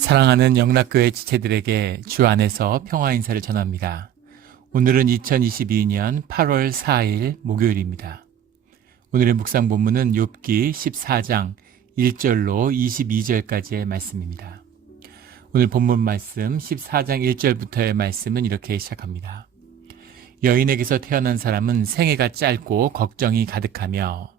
사랑하는 영락교회 지체들에게 주 안에서 평화 인사를 전합니다. 오늘은 2022년 8월 4일 목요일입니다. 오늘의 묵상 본문은 욥기 14장 1절로 22절까지의 말씀입니다. 오늘 본문 말씀 14장 1절부터의 말씀은 이렇게 시작합니다. 여인에게서 태어난 사람은 생애가 짧고 걱정이 가득하며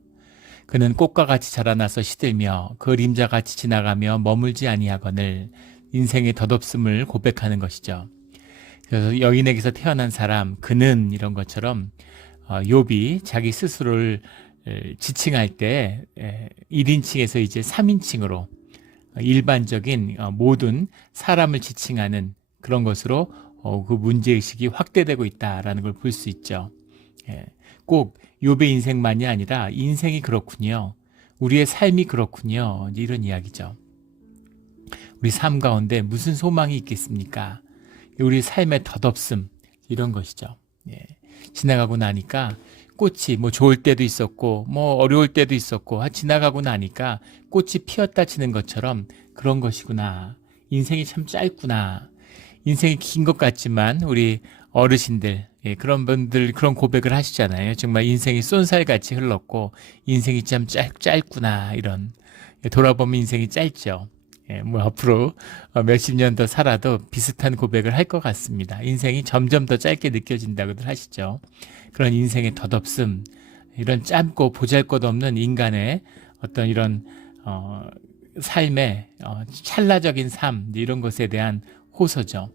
그는 꽃과 같이 자라나서 시들며 그림자같이 지나가며 머물지 아니하거늘 인생의 덧없음을 고백하는 것이죠. 그래서 여인에게서 태어난 사람, 그는 이런 것처럼 욥이 자기 스스로를 지칭할 때 1인칭에서 이제 3인칭으로 일반적인 모든 사람을 지칭하는 그런 것으로 그 문제의식이 확대되고 있다라는 걸 볼 수 있죠. 꼭 욥의 인생만이 아니라 인생이 그렇군요. 우리의 삶이 그렇군요. 이런 이야기죠. 우리 삶 가운데 무슨 소망이 있겠습니까? 우리 삶의 덧없음 이런 것이죠. 지나가고 나니까 꽃이 좋을 때도 있었고 어려울 때도 있었고 지나가고 나니까 꽃이 피었다 치는 것처럼 그런 것이구나. 인생이 참 짧구나. 인생이 긴 것 같지만 우리 어르신들 그런 분들 그런 고백을 하시잖아요. 정말 인생이 쏜살같이 흘렀고 인생이 참 짧구나 이런 돌아보면 인생이 짧죠. 앞으로 몇십 년 더 살아도 비슷한 고백을 할 것 같습니다. 인생이 점점 더 짧게 느껴진다고들 하시죠. 그런 인생의 덧없음, 이런 짧고 보잘것없는 인간의 어떤 이런 삶의 찰나적인 삶 이런 것에 대한 호소죠.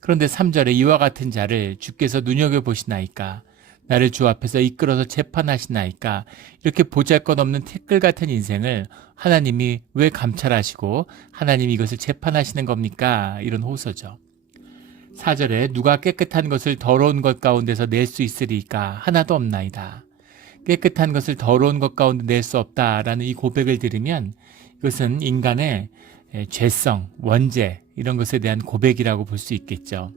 그런데 3절에 이와 같은 자를 주께서 눈여겨보시나이까 나를 주 앞에서 이끌어서 재판하시나이까 이렇게 보잘것없는 티끌 같은 인생을 하나님이 왜 감찰하시고 하나님이 이것을 재판하시는 겁니까? 이런 호소죠. 4절에 누가 깨끗한 것을 더러운 것 가운데서 낼 수 있으리까 하나도 없나이다. 깨끗한 것을 더러운 것 가운데 낼 수 없다라는 이 고백을 들으면 이것은 인간의 죄성, 원죄 이런 것에 대한 고백이라고 볼 수 있겠죠.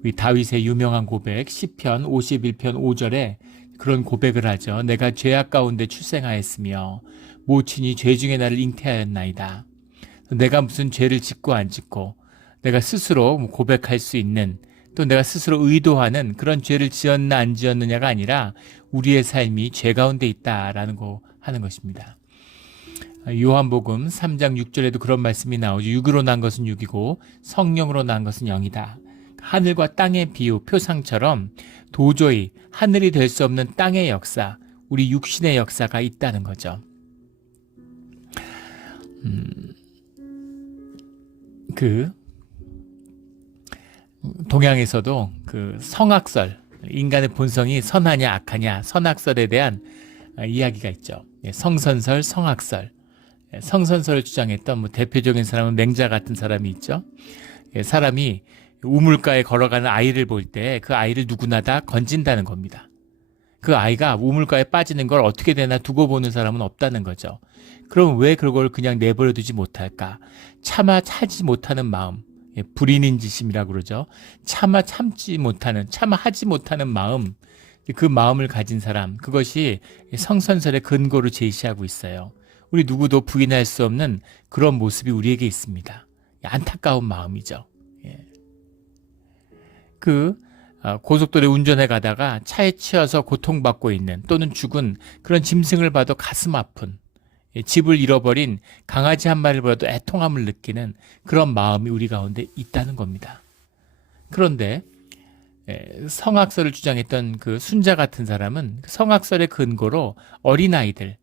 우리 다윗의 유명한 고백 시편 51편 5절에 그런 고백을 하죠. 내가 죄악 가운데 출생하였으며 모친이 죄 중에 나를 잉태하였나이다. 내가 무슨 죄를 짓고 안 짓고 내가 스스로 고백할 수 있는 또 내가 스스로 의도하는 그런 죄를 지었나 안 지었느냐가 아니라 우리의 삶이 죄 가운데 있다라는 거 하는 것입니다. 요한복음 3장 6절에도 그런 말씀이 나오죠. 육으로 난 것은 육이고 성령으로 난 것은 영이다. 하늘과 땅의 비유, 표상처럼 도저히 하늘이 될 수 없는 땅의 역사, 우리 육신의 역사가 있다는 거죠. 동양에서도 그 성악설, 인간의 본성이 선하냐 악하냐 선악설에 대한 이야기가 있죠. 성선설, 성악설. 성선설을 주장했던 대표적인 사람은 맹자 같은 사람이 있죠. 사람이 우물가에 걸어가는 아이를 볼 때 그 아이를 누구나 다 건진다는 겁니다. 그 아이가 우물가에 빠지는 걸 어떻게 되나 두고 보는 사람은 없다는 거죠. 그럼 왜 그걸 그냥 내버려 두지 못할까? 차마 참지 못하는 마음, 불인인지심이라고 그러죠. 차마 하지 못하는 마음, 그 마음을 가진 사람, 그것이 성선설의 근거로 제시하고 있어요. 우리 누구도 부인할 수 없는 그런 모습이 우리에게 있습니다. 안타까운 마음이죠. 고속도로에 운전해 가다가 차에 치여서 고통받고 있는 또는 죽은 그런 짐승을 봐도 가슴 아픈, 집을 잃어버린 강아지 한 마리를 봐도 애통함을 느끼는 그런 마음이 우리 가운데 있다는 겁니다. 그런데 성악설을 주장했던 그 순자 같은 사람은 성악설의 근거로 어린아이들,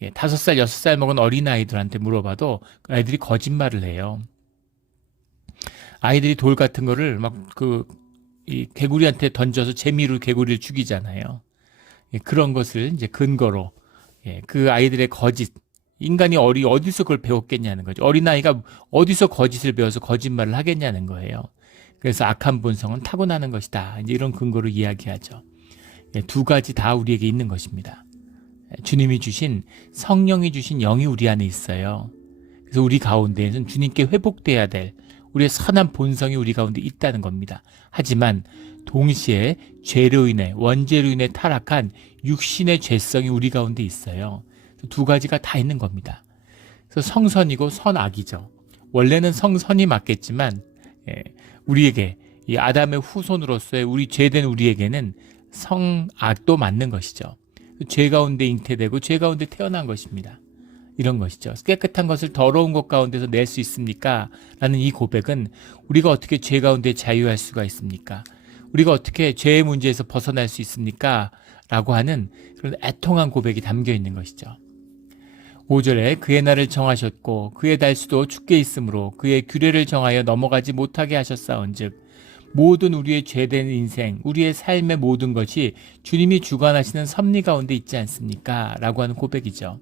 5살, 6살 먹은 어린아이들한테 물어봐도 아이들이 거짓말을 해요. 아이들이 돌 같은 거를 이 개구리한테 던져서 재미로 개구리를 죽이잖아요. 그런 것을 이제 근거로 그 아이들의 거짓, 인간이 어디서 그걸 배웠겠냐는 거죠. 어린아이가 어디서 거짓을 배워서 거짓말을 하겠냐는 거예요. 그래서 악한 본성은 타고나는 것이다. 이제 이런 근거로 이야기하죠. 두 가지 다 우리에게 있는 것입니다. 주님이 주신 성령이 주신 영이 우리 안에 있어요. 그래서 우리 가운데에는 주님께 회복돼야 될 우리의 선한 본성이 우리 가운데 있다는 겁니다. 하지만 동시에 죄로 인해 원죄로 인해 타락한 육신의 죄성이 우리 가운데 있어요. 두 가지가 다 있는 겁니다. 그래서 성선이고 선악이죠. 원래는 성선이 맞겠지만 우리에게 이 아담의 후손으로서의 우리 죄된 우리에게는 성악도 맞는 것이죠. 죄 가운데 잉태되고 죄 가운데 태어난 것입니다. 이런 것이죠. 깨끗한 것을 더러운 것 가운데서 낼 수 있습니까? 라는 이 고백은 우리가 어떻게 죄 가운데 자유할 수가 있습니까? 우리가 어떻게 죄의 문제에서 벗어날 수 있습니까? 라고 하는 그런 애통한 고백이 담겨 있는 것이죠. 5절에 그의 날을 정하셨고 그의 달수도 죽게 있으므로 그의 규례를 정하여 넘어가지 못하게 하셨사온즉 모든 우리의 죄된 인생, 우리의 삶의 모든 것이 주님이 주관하시는 섭리 가운데 있지 않습니까? 라고 하는 고백이죠.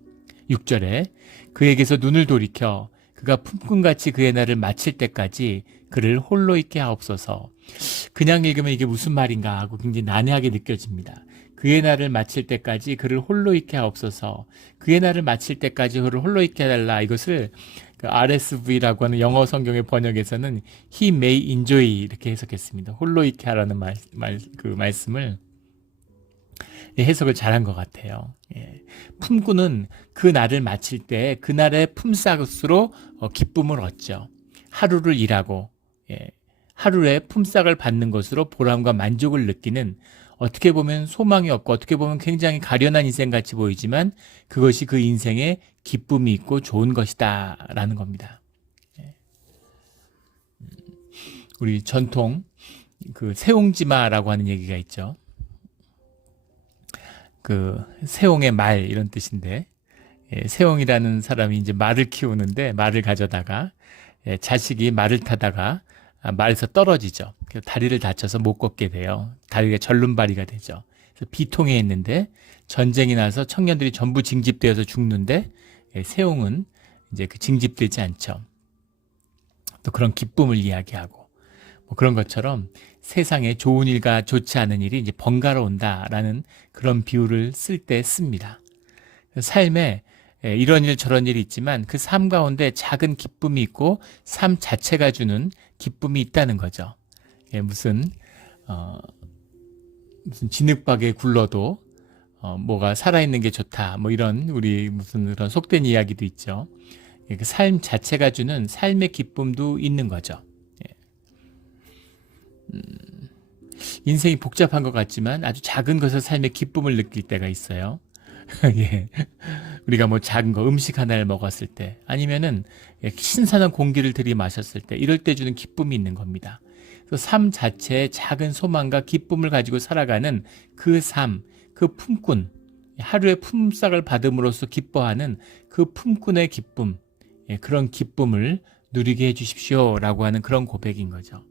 6절에 그에게서 눈을 돌이켜 그가 품꾼같이 그의 날을 마칠 때까지 그를 홀로 있게 하옵소서. 그냥 읽으면 이게 무슨 말인가 하고 굉장히 난해하게 느껴집니다. 그의 날을 마칠 때까지 그를 홀로 있게 하옵소서. 그의 날을 마칠 때까지 그를 홀로 있게 해달라. 이것을 RSV라고 하는 영어 성경의 번역에서는 He may enjoy 이렇게 해석했습니다. 홀로 있게 하라는 그 말씀을 해석을 잘한 것 같아요. 품꾼은 그 날을 마칠 때 그날의 품삯으로 기쁨을 얻죠. 하루를 일하고 하루의 품삯을 받는 것으로 보람과 만족을 느끼는, 어떻게 보면 소망이 없고 어떻게 보면 굉장히 가련한 인생같이 보이지만 그것이 그 인생에 기쁨이 있고 좋은 것이다 라는 겁니다. 우리 전통 그 세옹지마라고 하는 얘기가 있죠. 그 세옹의 말 이런 뜻인데, 세옹이라는 사람이 이제 말을 키우는데 말을 가져다가 자식이 말을 타다가 말에서 떨어지죠. 그래서 다리를 다쳐서 못 걷게 돼요. 다리가 절름발이가 되죠. 그래서 비통해 했는데 전쟁이 나서 청년들이 전부 징집되어서 죽는데 세옹은 이제 그 징집되지 않죠. 또 그런 기쁨을 이야기하고 뭐 그런 것처럼 세상에 좋은 일과 좋지 않은 일이 이제 번갈아 온다라는 그런 비유를 쓸 때 씁니다. 삶에 이런 일 저런 일이 있지만 그 삶 가운데 작은 기쁨이 있고 삶 자체가 주는 기쁨이 있다는 거죠. 무슨 진흙박에 굴러도 뭐가 살아있는 게 좋다. 뭐 이런 우리 무슨 그런 속된 이야기도 있죠. 그 삶 자체가 주는 삶의 기쁨도 있는 거죠. 인생이 복잡한 것 같지만 아주 작은 것에서 삶의 기쁨을 느낄 때가 있어요. 예. 우리가 뭐 작은 거 음식 하나를 먹었을 때 아니면은 신선한 공기를 들이마셨을 때 이럴 때 주는 기쁨이 있는 겁니다. 그래서 삶 자체에 작은 소망과 기쁨을 가지고 살아가는 그 삶, 그 품꾼, 하루의 품삯을 받음으로써 기뻐하는 그 품꾼의 기쁨, 그런 기쁨을 누리게 해주십시오라고 하는 그런 고백인 거죠.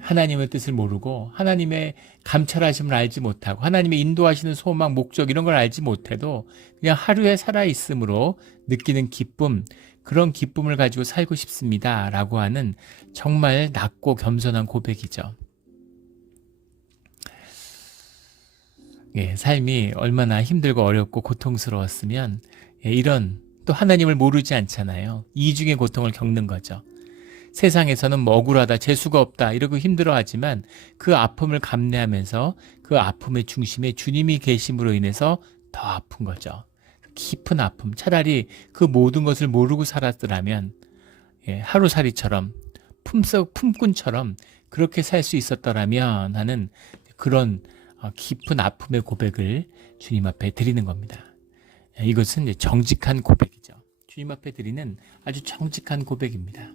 하나님의 뜻을 모르고 하나님의 감찰하심을 알지 못하고 하나님의 인도하시는 소망, 목적 이런 걸 알지 못해도 그냥 하루에 살아있음으로 느끼는 기쁨, 그런 기쁨을 가지고 살고 싶습니다 라고 하는 정말 낮고 겸손한 고백이죠. 삶이 얼마나 힘들고 어렵고 고통스러웠으면 이런, 또 하나님을 모르지 않잖아요. 이중의 고통을 겪는 거죠. 세상에서는 뭐 억울하다, 재수가 없다 이러고 힘들어하지만 그 아픔을 감내하면서 그 아픔의 중심에 주님이 계심으로 인해서 더 아픈 거죠. 깊은 아픔. 차라리 그 모든 것을 모르고 살았더라면 하루살이처럼 품꾼처럼 그렇게 살 수 있었더라면 하는 그런 깊은 아픔의 고백을 주님 앞에 드리는 겁니다. 이것은 이제 정직한 고백이죠. 주님 앞에 드리는 아주 정직한 고백입니다.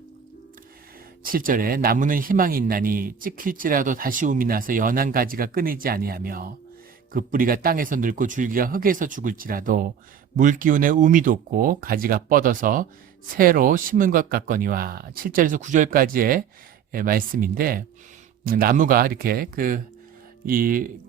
7절에 나무는 희망이 있나니 찍힐지라도 다시 움이 나서 연한 가지가 끊이지 아니하며 그 뿌리가 땅에서 늙고 줄기가 흙에서 죽을지라도 물기운에 움이 돋고 가지가 뻗어서 새로 심은 것 같거니와. 7절에서 9절까지의 말씀인데, 나무가 이렇게 이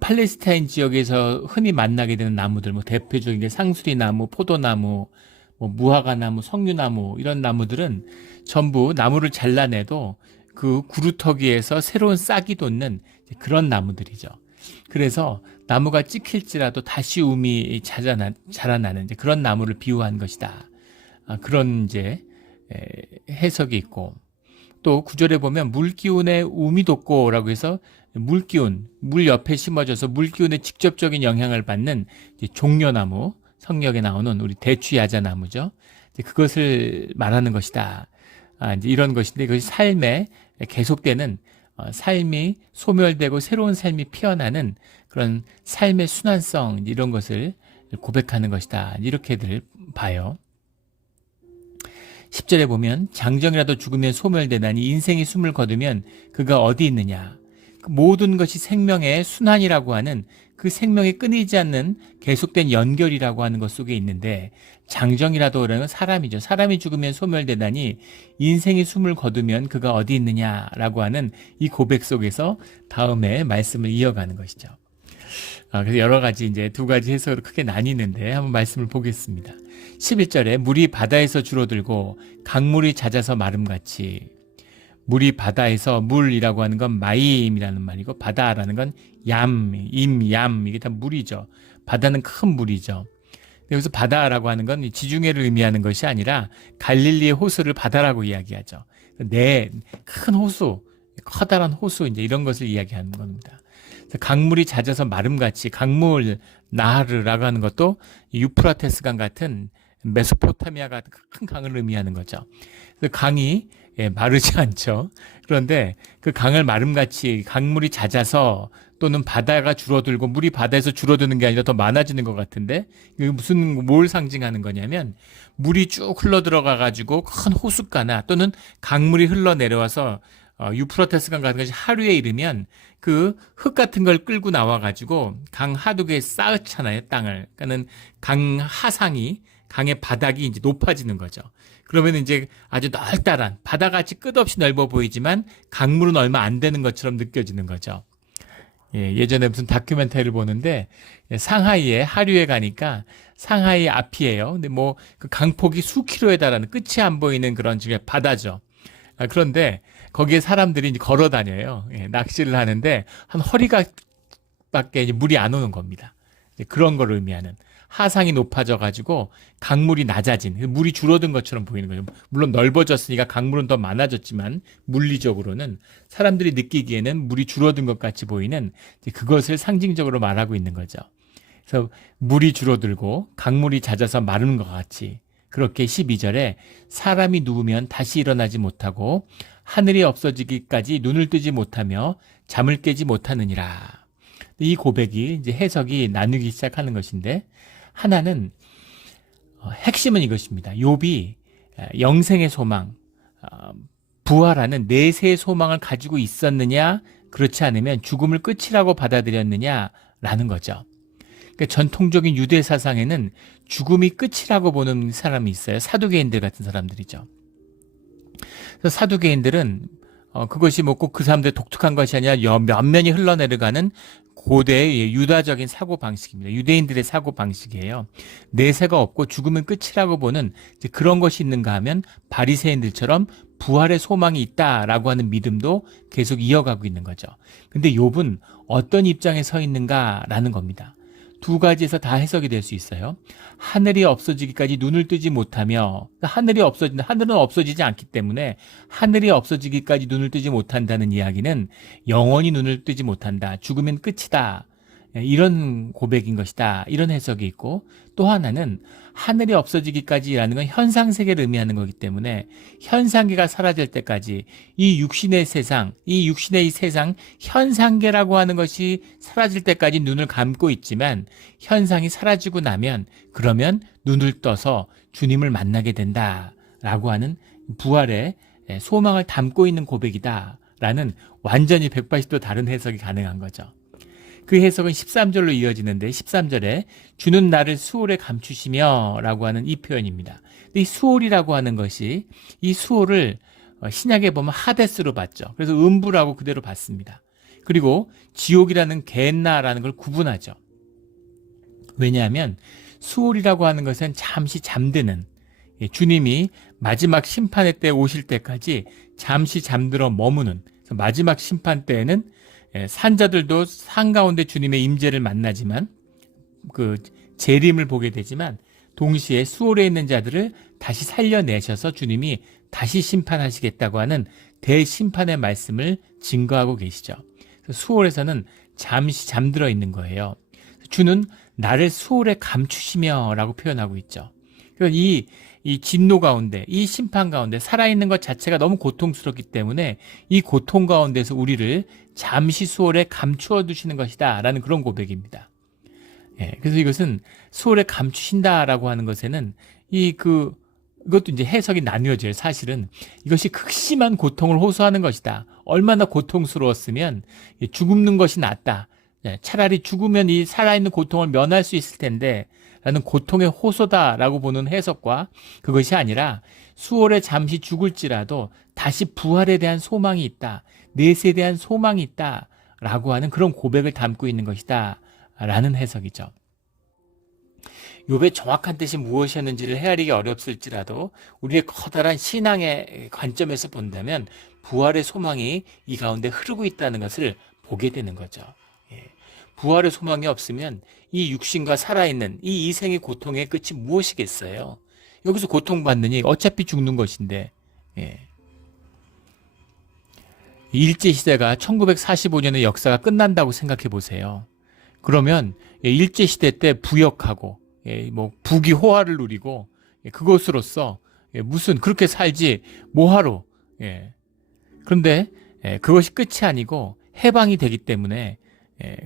팔레스타인 지역에서 흔히 만나게 되는 나무들, 뭐 대표적인 게 상수리나무, 포도나무, 뭐 무화과나무, 석류나무 이런 나무들은 전부 나무를 잘라내도 그 구루터기에서 새로운 싹이 돋는 그런 나무들이죠. 그래서 나무가 찍힐지라도 다시 움이 자라나는 그런 나무를 비유한 것이다. 그런 이제 해석이 있고, 또 9절에 보면 물기운에 움이 돋고라고 해서 물기운, 물 옆에 심어져서 물기운에 직접적인 영향을 받는 종려나무, 성경에 나오는 우리 대추야자나무죠. 이제 그것을 말하는 것이다. 이제 이런 것인데 그것이 삶에 계속되는 삶이 소멸되고 새로운 삶이 피어나는 그런 삶의 순환성 이런 것을 고백하는 것이다. 이렇게들 봐요. 10절에 보면 장정이라도 죽으면 소멸되나니 인생이 숨을 거두면 그가 어디 있느냐. 모든 것이 생명의 순환이라고 하는 그 생명이 끊이지 않는 계속된 연결이라고 하는 것 속에 있는데 장정이라도 라는 건 사람이죠. 사람이 죽으면 소멸되다니 인생이 숨을 거두면 그가 어디 있느냐라고 하는 이 고백 속에서 다음에 말씀을 이어가는 것이죠. 그래서 여러 가지 이제 두 가지 해석으로 크게 나뉘는데 한번 말씀을 보겠습니다. 11절에 물이 바다에서 줄어들고 강물이 잦아서 마름같이 물이 바다에서 물이라고 하는 건 마임이라는 말이고 바다라는 건 얌, 이게 다 물이죠. 바다는 큰 물이죠. 여기서 바다라고 하는 건 지중해를 의미하는 것이 아니라 갈릴리의 호수를 바다라고 이야기하죠. 큰 호수, 커다란 호수 이제 이런 것을 이야기하는 겁니다. 강물이 잦아서 마름같이 강물 나하르라고 하는 것도 유프라테스 강 같은 메소포타미아 같은 큰 강을 의미하는 거죠. 강이 마르지 않죠. 그런데 그 강을 마름같이 강물이 잦아서 또는 바다가 줄어들고 물이 바다에서 줄어드는 게 아니라 더 많아지는 것 같은데 이게 뭘 상징하는 거냐면 물이 쭉 흘러 들어가 가지고 큰 호숫가나 또는 강물이 흘러내려와서 유프라테스 강 같은 것이 하류에 이르면 그 흙 같은 걸 끌고 나와 가지고 강 하두에 쌓잖아요, 땅을. 그러니까는 강 하상이 강의 바닥이 이제 높아지는 거죠. 그러면 이제 아주 널따란 바다같이 끝없이 넓어 보이지만 강물은 얼마 안 되는 것처럼 느껴지는 거죠. 예전에 무슨 다큐멘터리를 보는데 상하이에 하류에 가니까 상하이 앞이에요. 근데 뭐 그 강폭이 수킬로에 달하는 끝이 안 보이는 그런 지금 바다죠. 그런데 거기에 사람들이 이제 걸어 다녀요. 낚시를 하는데 한 허리가밖에 이제 물이 안 오는 겁니다. 그런 걸 의미하는 하상이 높아져 가지고 강물이 낮아진 물이 줄어든 것처럼 보이는 거죠. 물론 넓어졌으니까 강물은 더 많아졌지만 물리적으로는 사람들이 느끼기에는 물이 줄어든 것 같이 보이는 그것을 상징적으로 말하고 있는 거죠. 그래서 물이 줄어들고 강물이 잦아서 마르는 것 같이 그렇게 12절에 사람이 누우면 다시 일어나지 못하고 하늘이 없어지기까지 눈을 뜨지 못하며 잠을 깨지 못하느니라. 이 고백이 이제 해석이 나누기 시작하는 것인데 하나는 핵심은 이것입니다. 욥이 영생의 소망, 부활하는 내세의 소망을 가지고 있었느냐, 그렇지 않으면 죽음을 끝이라고 받아들였느냐라는 거죠. 그러니까 전통적인 유대 사상에는 죽음이 끝이라고 보는 사람이 있어요. 사두개인들 같은 사람들이죠. 그래서 사두개인들은 그것이 뭐 꼭 그 사람들의 독특한 것이 아니라 면면이 흘러내려가는 고대의 유다적인 사고방식입니다. 유대인들의 사고방식이에요. 내세가 없고 죽으면 끝이라고 보는 이제 그런 것이 있는가 하면 바리새인들처럼 부활의 소망이 있다라고 하는 믿음도 계속 이어가고 있는 거죠. 근데 욥은 어떤 입장에 서 있는가라는 겁니다. 두 가지에서 다 해석이 될 수 있어요. 하늘이 없어지기까지 눈을 뜨지 못하며 하늘은 없어지지 않기 때문에 하늘이 없어지기까지 눈을 뜨지 못한다는 이야기는 영원히 눈을 뜨지 못한다. 죽으면 끝이다. 이런 고백인 것이다. 이런 해석이 있고 또 하나는 하늘이 없어지기까지라는 건 현상세계를 의미하는 거기 때문에 현상계가 사라질 때까지 이 육신의 세상, 이 세상 현상계라고 하는 것이 사라질 때까지 눈을 감고 있지만 현상이 사라지고 나면 그러면 눈을 떠서 주님을 만나게 된다라고 하는 부활의 소망을 담고 있는 고백이다라는 완전히 180도 다른 해석이 가능한 거죠. 그 해석은 13절로 이어지는데 13절에 주는 나를 수월에 감추시며 라고 하는 이 표현입니다. 이 수월이라고 하는 것이 이 수월을 신약에 보면 하데스로 봤죠. 그래서 음부라고 그대로 봤습니다. 그리고 지옥이라는 겟나라는 걸 구분하죠. 왜냐하면 수월이라고 하는 것은 잠시 잠드는 주님이 마지막 심판의 때 오실 때까지 잠시 잠들어 머무는 마지막 심판 때에는 산자들도 한가운데 주님의 임재를 만나지만 그 재림을 보게 되지만 동시에 수월에 있는 자들을 다시 살려내셔서 주님이 다시 심판하시겠다고 하는 대심판의 말씀을 증거하고 계시죠. 수월에서는 잠시 잠들어 있는 거예요. 주는 나를 수월에 감추시며 라고 표현하고 있죠. 그러니까 이 진노 가운데, 이 심판 가운데 살아있는 것 자체가 너무 고통스럽기 때문에 이 고통 가운데서 우리를 잠시 수월에 감추어 두시는 것이다 라는 그런 고백입니다. 예, 그래서 이것은 수월에 감추신다라고 하는 것에는 이것도 이제 해석이 나뉘어져요. 사실은 이것이 극심한 고통을 호소하는 것이다. 얼마나 고통스러웠으면 죽는 것이 낫다. 예, 차라리 죽으면 이 살아있는 고통을 면할 수 있을 텐데 라는 고통의 호소다라고 보는 해석과, 그것이 아니라 수월에 잠시 죽을지라도 다시 부활에 대한 소망이 있다. 내세에 대한 소망이 있다. 라고 하는 그런 고백을 담고 있는 것이다. 라는 해석이죠. 욥의 정확한 뜻이 무엇이었는지를 헤아리기 어렵을지라도 우리의 커다란 신앙의 관점에서 본다면 부활의 소망이 이 가운데 흐르고 있다는 것을 보게 되는 거죠. 예. 부활의 소망이 없으면 이 육신과 살아있는 이 이생의 고통의 끝이 무엇이겠어요? 여기서 고통받느니 어차피 죽는 것인데. 예. 일제시대가 1945년의 역사가 끝난다고 생각해 보세요. 그러면 일제시대 때 부역하고 뭐 부귀 호화를 누리고 그것으로서 무슨 그렇게 살지 뭐하러. 그런데 그것이 끝이 아니고 해방이 되기 때문에,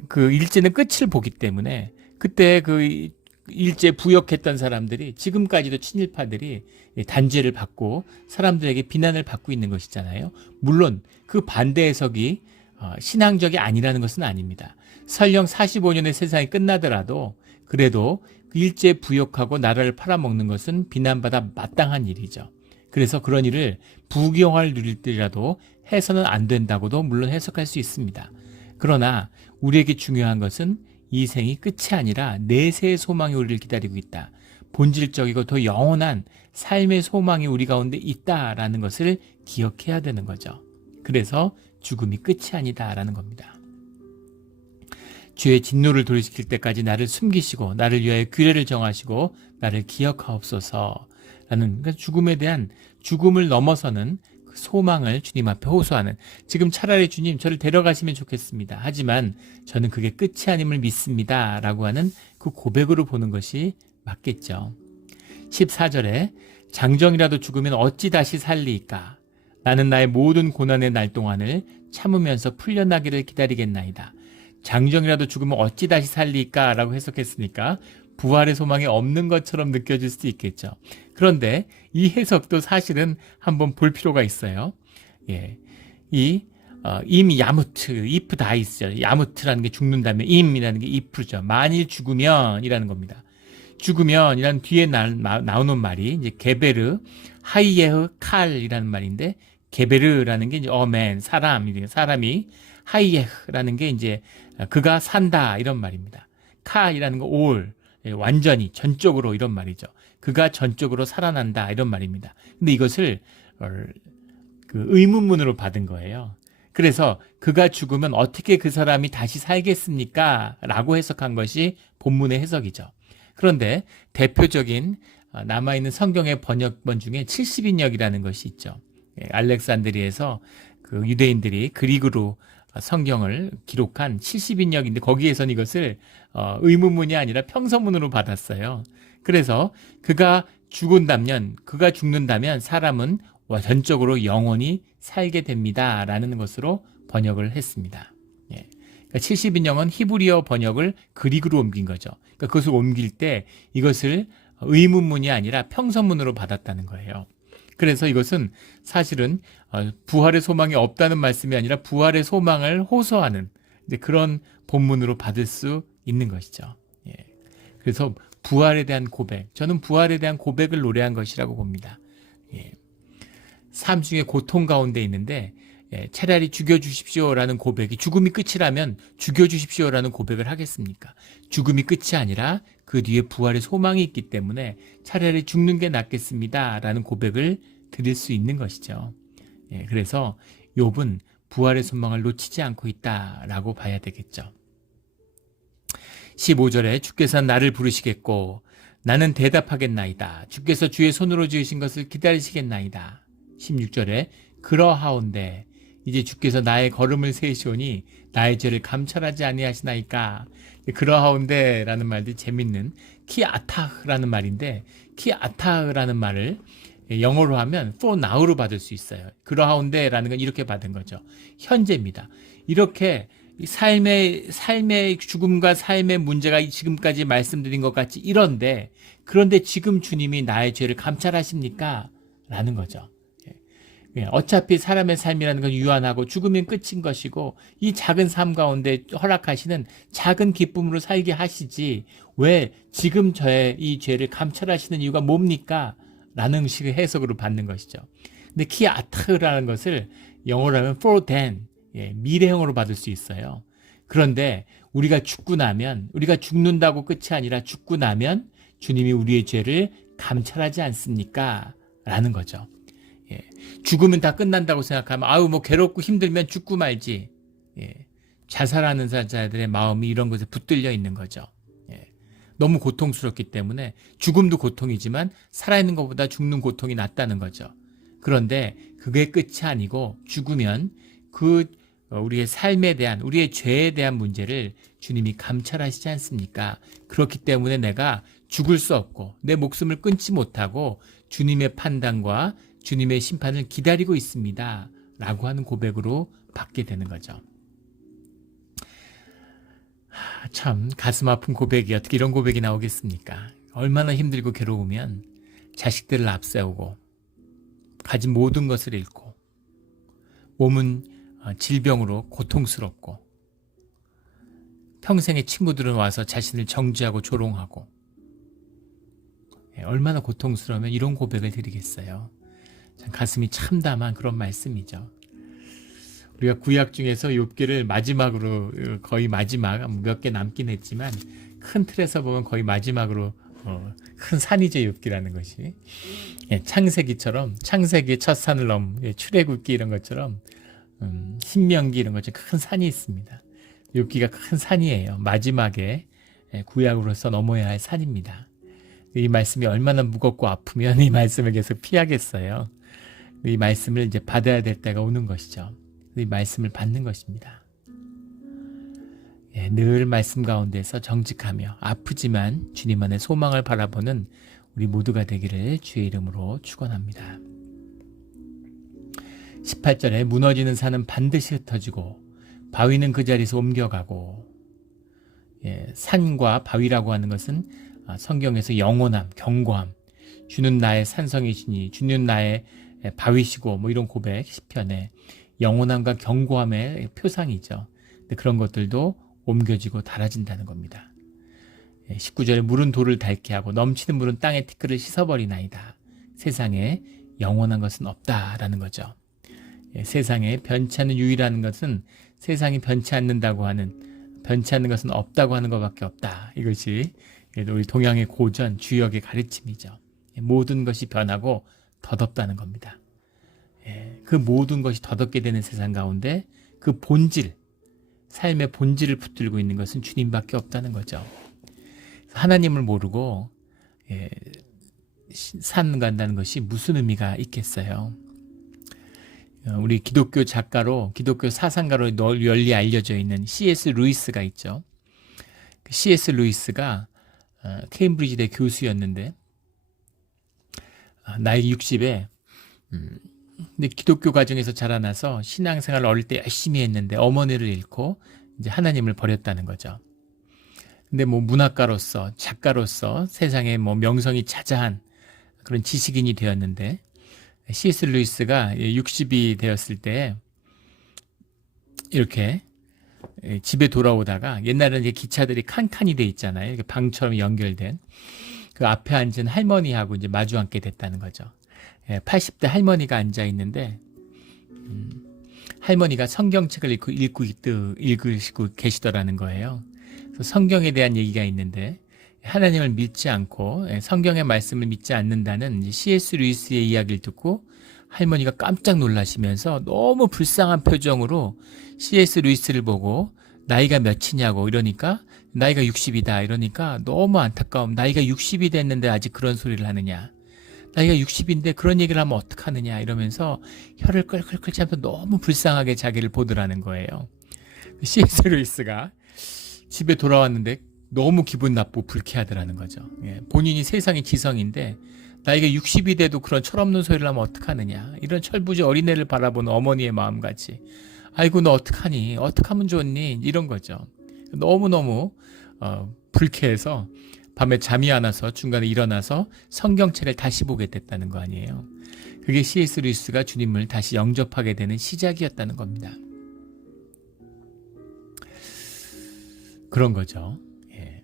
그 일제는 끝을 보기 때문에 그때 그 일제 부역했던 사람들이 지금까지도 친일파들이 단죄를 받고 사람들에게 비난을 받고 있는 것이잖아요. 물론 그 반대 해석이 신앙적이 아니라는 것은 아닙니다. 설령 45년의 세상이 끝나더라도 그래도 일제 부역하고 나라를 팔아먹는 것은 비난받아 마땅한 일이죠. 그래서 그런 일을 부귀영화를 누릴 때라도 해서는 안 된다고도 물론 해석할 수 있습니다. 그러나 우리에게 중요한 것은 이 생이 끝이 아니라 내세의 소망이 우리를 기다리고 있다. 본질적이고 더 영원한 삶의 소망이 우리 가운데 있다라는 것을 기억해야 되는 거죠. 그래서 죽음이 끝이 아니다라는 겁니다. 주의 진노를 돌이킬 때까지 나를 숨기시고 나를 위하여 규례를 정하시고 나를 기억하옵소서라는, 그러니까 죽음에 대한, 죽음을 넘어서는 그 소망을 주님 앞에 호소하는, 지금 차라리 주님 저를 데려가시면 좋겠습니다. 하지만 저는 그게 끝이 아님을 믿습니다 라고 하는 그 고백으로 보는 것이 맞겠죠. 14절에 장정이라도 죽으면 어찌 다시 살리이까? 나는 나의 모든 고난의 날 동안을 참으면서 풀려나기를 기다리겠나이다. 장정이라도 죽으면 어찌 다시 살리까? 라고 해석했으니까 부활의 소망이 없는 것처럼 느껴질 수도 있겠죠. 그런데 이 해석도 사실은 한번 볼 필요가 있어요. 예. 임 야무트, if dies. 야무트라는 게 죽는다면 임이라는 게 if죠. 만일 죽으면 이라는 겁니다. 죽으면 이란 뒤에 나오는 말이 이제 게베르, 하이예흐 칼이라는 말인데, 게베르라는 게 이제 어맨, 사람이, 하이예흐라는 게 이제 그가 산다 이런 말입니다. 카이라는 거 올, 완전히 전적으로 이런 말이죠. 그가 전적으로 살아난다 이런 말입니다. 근데 이것을 그 의문문으로 받은 거예요. 그래서 그가 죽으면 어떻게 그 사람이 다시 살겠습니까? 라고 해석한 것이 본문의 해석이죠. 그런데 대표적인 남아있는 성경의 번역본 중에 70인역이라는 것이 있죠. 알렉산드리에서 그 유대인들이 그리그로 성경을 기록한 70인역인데 거기에서는 이것을 의문문이 아니라 평서문으로 받았어요. 그래서 그가 죽는다면 사람은 전적으로 영원히 살게 됩니다 라는 것으로 번역을 했습니다. 그러니까 70인역은 히브리어 번역을 그리그로 옮긴 거죠. 그러니까 그것을 옮길 때 이것을 의문문이 아니라 평서문으로 받았다는 거예요. 그래서 이것은 사실은 부활의 소망이 없다는 말씀이 아니라 부활의 소망을 호소하는 그런 본문으로 받을 수 있는 것이죠. 그래서 부활에 대한 고백, 저는 부활에 대한 고백을 노래한 것이라고 봅니다. 삶 중에 고통 가운데 있는데 차라리 죽여주십시오라는 고백이, 죽음이 끝이라면 죽여주십시오라는 고백을 하겠습니까? 죽음이 끝이 아니라 그 뒤에 부활의 소망이 있기 때문에 차라리 죽는 게 낫겠습니다 라는 고백을 드릴 수 있는 것이죠. 그래서 욥은 부활의 소망을 놓치지 않고 있다라고 봐야 되겠죠. 15절에 주께서 나를 부르시겠고 나는 대답하겠나이다. 주께서 주의 손으로 지으신 것을 기다리시겠나이다. 16절에 그러하온데 이제 주께서 나의 걸음을 세시오니 나의 죄를 감찰하지 아니하시나이까. 그러하온데 라는 말도 재밌는 키아타흐라는 말인데, 키아타흐라는 말을 영어로 하면 for now로 받을 수 있어요. 그러하온데 라는 건 이렇게 받은 거죠. 현재입니다. 이렇게 삶의 죽음과 삶의 문제가 지금까지 말씀드린 것 같이 이런데, 그런데 지금 주님이 나의 죄를 감찰하십니까? 라는 거죠. 어차피 사람의 삶이라는 건 유한하고 죽으면 끝인 것이고, 이 작은 삶 가운데 허락하시는 작은 기쁨으로 살게 하시지, 왜 지금 저의 이 죄를 감찰하시는 이유가 뭡니까? 라는 식의 해석으로 받는 것이죠. 근데 키아트라는 것을 영어로 하면 for then, 미래형으로 받을 수 있어요. 그런데 우리가 죽고 나면, 우리가 죽는다고 끝이 아니라 죽고 나면 주님이 우리의 죄를 감찰하지 않습니까? 라는 거죠. 죽으면 다 끝난다고 생각하면 아유 뭐 괴롭고 힘들면 죽고 말지. 자살하는 자들의 마음이 이런 것에 붙들려 있는 거죠. 너무 고통스럽기 때문에 죽음도 고통이지만 살아있는 것보다 죽는 고통이 낫다는 거죠. 그런데 그게 끝이 아니고 죽으면 우리의 삶에 대한, 우리의 죄에 대한 문제를 주님이 감찰하시지 않습니까? 그렇기 때문에 내가 죽을 수 없고 내 목숨을 끊지 못하고 주님의 판단과 주님의 심판을 기다리고 있습니다. 라고 하는 고백으로 받게 되는 거죠. 참 가슴 아픈 고백이 어떻게 이런 고백이 나오겠습니까? 얼마나 힘들고 괴로우면 자식들을 앞세우고 가진 모든 것을 잃고 몸은 질병으로 고통스럽고 평생의 친구들은 와서 자신을 정죄하고 조롱하고 얼마나 고통스러우면 이런 고백을 드리겠어요. 참 가슴이 참담한 그런 말씀이죠. 우리가 구약 중에서 욥기를 마지막으로, 거의 마지막 몇 개 남긴 했지만 큰 틀에서 보면 거의 마지막으로 큰 산이죠, 욥기라는 것이. 창세기처럼, 창세기 첫 산을 출애굽기 이런 것처럼 신명기 이런 것처럼 큰 산이 있습니다. 욥기가 큰 산이에요. 마지막에 구약으로서 넘어야 할 산입니다. 이 말씀이 얼마나 무겁고 아프면 이 말씀을 계속 피하겠어요. 이 말씀을 이제 받아야 될 때가 오는 것이죠. 이 말씀을 받는 것입니다. 늘 말씀 가운데서 정직하며 아프지만 주님 안에 소망을 바라보는 우리 모두가 되기를 주의 이름으로 축원합니다. 18절에 무너지는 산은 반드시 흩어지고 바위는 그 자리에서 옮겨가고, 산과 바위라고 하는 것은 성경에서 영원함, 견고함, 주는 나의 산성이시니 주는 나의 바위시고 뭐 이런 고백, 시편에 영원함과 견고함의 표상이죠. 근데 그런 것들도 옮겨지고 닳아진다는 겁니다. 19절에 물은 돌을 닳게 하고 넘치는 물은 땅의 티끌을 씻어버리나이다. 세상에 영원한 것은 없다라는 거죠. 세상에 변치 않는 유일한 것은 세상이 변치 않는다고 하는, 변치 않는 것은 없다고 하는 것밖에 없다. 이것이 우리 동양의 고전 주역의 가르침이죠. 모든 것이 변하고 덧없다는 겁니다. 그 모든 것이 덧없게 되는 세상 가운데 그 본질, 삶의 본질을 붙들고 있는 것은 주님밖에 없다는 거죠. 하나님을 모르고 산 간다는 것이 무슨 의미가 있겠어요? 우리 기독교 작가로, 기독교 사상가로 널리 알려져 있는 C.S. 루이스가 있죠. C.S. 루이스가 케임브리지대 교수였는데 나이 60에 근데 기독교 가정에서 자라나서 신앙생활을 어릴 때 열심히 했는데 어머니를 잃고 이제 하나님을 버렸다는 거죠. 근데 뭐 문학가로서, 작가로서 세상에 뭐 명성이 자자한 그런 지식인이 되었는데, C.S. 루이스가 60이 되었을 때 이렇게 집에 돌아오다가, 옛날에는 이제 기차들이 칸칸이 돼 있잖아요. 이렇게 방처럼 연결된. 그 앞에 앉은 할머니하고 이제 마주 앉게 됐다는 거죠. 80대 할머니가 앉아 있는데, 할머니가 성경책을 읽으시고 계시더라는 거예요. 그래서 성경에 대한 얘기가 있는데, 하나님을 믿지 않고 성경의 말씀을 믿지 않는다는 C.S. 루이스의 이야기를 듣고 할머니가 깜짝 놀라시면서 너무 불쌍한 표정으로 C.S. 루이스를 보고 나이가 몇이냐고 이러니까 나이가 60이다 이러니까 너무 안타까움. 나이가 60이 됐는데 아직 그런 소리를 하느냐. 나이가 60인데 그런 얘기를 하면 어떡하느냐 이러면서 혀를 끌끌끌 차면서 너무 불쌍하게 자기를 보더라는 거예요. C.S. 루이스가 집에 돌아왔는데 너무 기분 나쁘고 불쾌하더라는 거죠. 본인이 세상의 지성인데 나이가 60이 돼도 그런 철없는 소리를 하면 어떡하느냐. 이런 철부지 어린애를 바라보는 어머니의 마음같이 아이고 너 어떡하니? 어떡하면 좋니? 이런 거죠. 너무너무 불쾌해서 밤에 잠이 안 와서 중간에 일어나서 성경책을 다시 보게 됐다는 거 아니에요. 그게 C.S. 루이스가 주님을 다시 영접하게 되는 시작이었다는 겁니다. 그런 거죠. 예.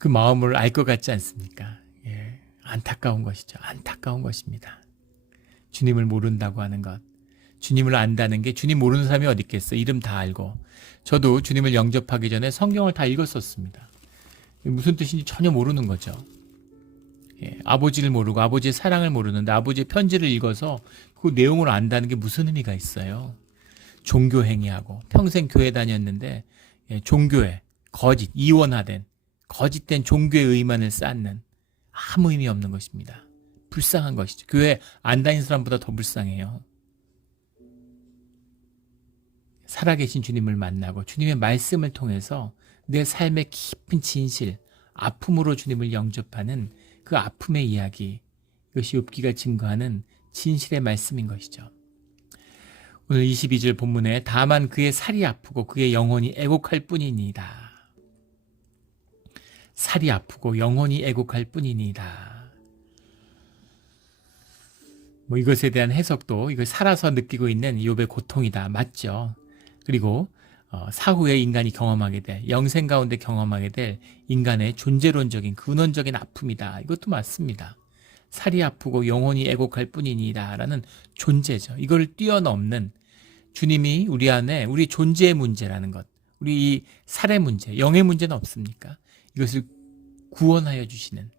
그 마음을 알 것 같지 않습니까? 예. 안타까운 것이죠. 안타까운 것입니다. 주님을 모른다고 하는 것. 주님을 안다는 게 주님 모르는 사람이 어디 있겠어요. 이름 다 알고. 저도 주님을 영접하기 전에 성경을 다 읽었었습니다. 무슨 뜻인지 전혀 모르는 거죠. 예. 아버지를 모르고 아버지의 사랑을 모르는데 아버지의 편지를 읽어서 그 내용을 안다는 게 무슨 의미가 있어요. 종교 행위하고 평생 교회 다녔는데 종교에 거짓, 이원화된 거짓된 종교의 의만을 쌓는 아무 의미 없는 것입니다. 불쌍한 것이죠. 교회 안 다닌 사람보다 더 불쌍해요. 살아계신 주님을 만나고 주님의 말씀을 통해서 내 삶의 깊은 진실, 아픔으로 주님을 영접하는 그 아픔의 이야기, 이것이 욥기가 증거하는 진실의 말씀인 것이죠. 오늘 22절 본문에 다만 그의 살이 아프고 그의 영혼이 애곡할 뿐이니이다. 살이 아프고 영혼이 애곡할 뿐이니이다. 이것에 대한 해석도 이걸 살아서 느끼고 있는 욥의 고통이다. 맞죠? 그리고 사후에 인간이 경험하게 될, 영생 가운데 경험하게 될 인간의 존재론적인 근원적인 아픔이다. 이것도 맞습니다. 살이 아프고 영혼이 애곡할 뿐이니이다 라는 존재죠. 이걸 뛰어넘는 주님이 우리 안에 우리 존재의 문제라는 것, 우리 이 살의 문제, 영의 문제는 없습니까? 이것을 구원하여 주시는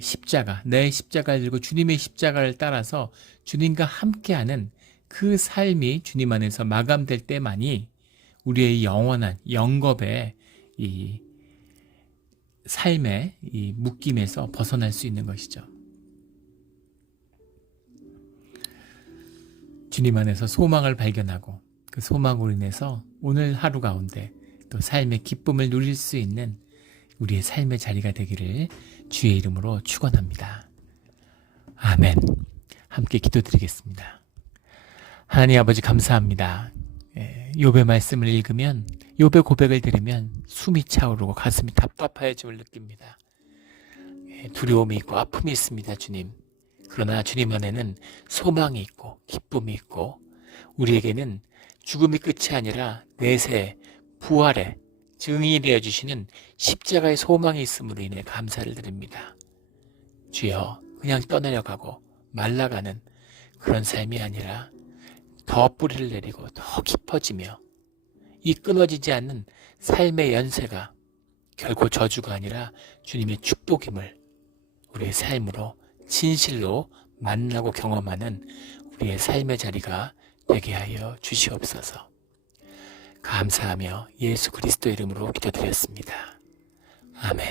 십자가, 내 십자가를 들고 주님의 십자가를 따라서 주님과 함께하는 그 삶이 주님 안에서 마감될 때만이 우리의 영원한 영겁의 이 삶의 이 묶임에서 벗어날 수 있는 것이죠. 주님 안에서 소망을 발견하고 그 소망으로 인해서 오늘 하루 가운데 또 삶의 기쁨을 누릴 수 있는 우리의 삶의 자리가 되기를 주의 이름으로 축원합니다. 아멘. 함께 기도드리겠습니다. 하나님 아버지 감사합니다. 욥의 말씀을 읽으면, 욥의 고백을 들으면 숨이 차오르고 가슴이 답답해짐을 느낍니다. 두려움이 있고 아픔이 있습니다, 주님. 그러나 주님 안에는 소망이 있고 기쁨이 있고 우리에게는 죽음이 끝이 아니라 내세 부활의 증인이 되어주시는 십자가의 소망이 있음으로 인해 감사를 드립니다. 주여, 그냥 떠내려가고 말라가는 그런 삶이 아니라 더 뿌리를 내리고 더 깊어지며 이 끊어지지 않는 삶의 연세가 결코 저주가 아니라 주님의 축복임을 우리의 삶으로 진실로 만나고 경험하는 우리의 삶의 자리가 되게 하여 주시옵소서. 감사하며 예수 그리스도 이름으로 기도드렸습니다. 아멘.